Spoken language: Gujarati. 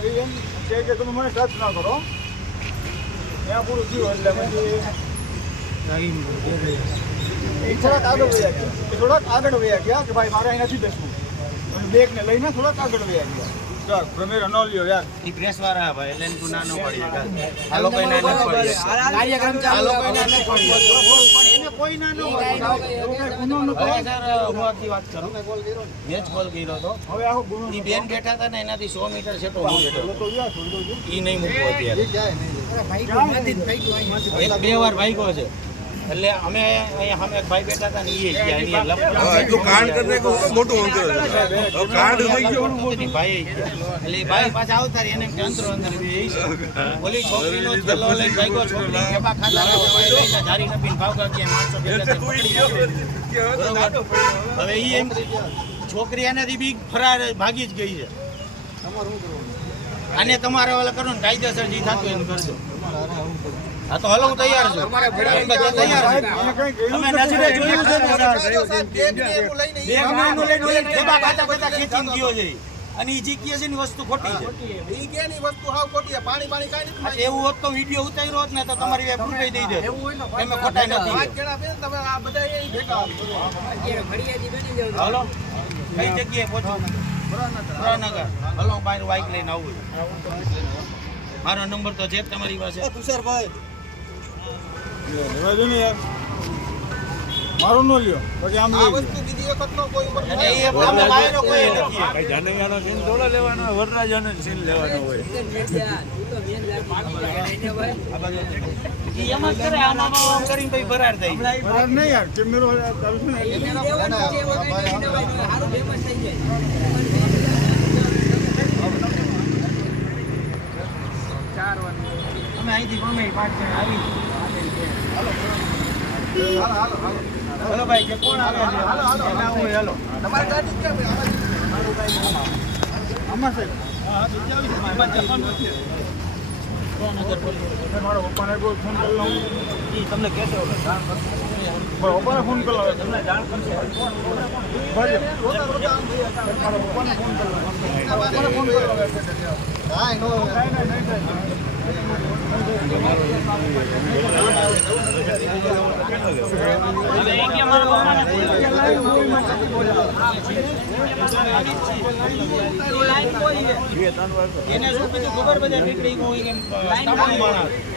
એમ કે તમે મને ટચ ના કરો ત્યાં પૂરું થયું એટલે પછી થોડાક આગળ વયા ગયા કે ભાઈ મારે અહીં નથી બેસવું બેગને લઈને થોડાક આગળ વયા ગયા તમે રનોલ્યો યાર ઈ પ્રેસ વાળા ભાઈ એટલે એનું ના ન પડી આ લોકો ના ન પડી કાર્યક્રમ ચાલુ લોકો ના ન પડી પણ એને કોઈ ના ન હોય ગુનો ન કરે સર હું આખી વાત કરું મેચ કોલ કર્યો તો હવે આખો ગુનો ઈ બેન બેઠા હતા ને એનાથી 100 મીટર છેટો હું બેઠો ઈ નહીં મૂકો અત્યારે એક બે વાર ભાગ્યો છે એટલે અમે અહીંયા સામે એક ભાઈ બેઠા હતા ને ઈ ગયા એની એટલું કાર્ડ કરીને મોટું અંતર કાર્ડ થઈ ગયું ભાઈ એટલે ભાઈ પાછા આવતા રહી એને અંતરો અંદર ઓલી છોકરીનો થેલો લઈને ભાગ્યો છોકરી કેબા ખાતા લઈને જારી નપીને ભાવગા ગયા માણસો હવે ઈ એમ છોકરી એનાથી બી ફરાર ભાગી જ ગઈ છે આને તમારે ઓલા કરો ને કાયદેસર જે થતું એમ કરજો હા તો હલો હું તૈયાર છું તૈયાર તમે નજરે જોયું છે ગયો છે અને ઈ જીકીએ છે ની વસ્તુ ખોટી છે ઈ કે ની વસ્તુ હાવ ખોટી છે પાણી કાઈ નથી એવું હોત તો વિડિયો ઉતાર્યો હોત ને તો તમારી વેબ રૂપિયા દઈ દે તમે ખોટા નથી આ કેડા બેન તમે આ બધા એ ભેગા ઘડિયાજી બની જાવ હાલો કઈ જગ્યાએ પહોંચું પુરાનગર હલો હું બહાર બાઈક લઈને આવું મારો નંબર તો છે તમારી પાસે તુષારભાઈ મારો નો લ્યો પછી આમ આ વસ્તુ બીજી વખત નો કોઈ ઉપર અને એ આપણે બાયનો કોઈ નથી કઈ જાનવીનો સીન થોડો લેવાનો વરરાજાનો સીન લેવાનો હોય ઈ એમ જ કરે આમાં આમ કરીને ભાઈ ફરાર થઈ ફરાર નહીં યાર કેમેરો ચાલુ છે ને હારું ફેમસ થઈ જાય અમે અહીંથી ગમે 5 જણ આવી હાલો હાલો ભાઈ કે કોણ આવે છે હાલો હાલો તમારી ગાડી ક્યાં ભાઈ આમાં સાહેબ હા બીજા એમાં જવાનું છે મારો પપ્પાને કોઈ ફોન કરી લઉં ઈ તમને કહેશે જાણ કરશે પપ્પાને ફોન કરી લઉં તમને જાણ કરશે મારો પપ્પાને ફોન કરી લઉં પપ્પાને ફોન કરી લઉં એને શું કીધું ખબર બધા નીકળી ગયું એમ તમામ માણસ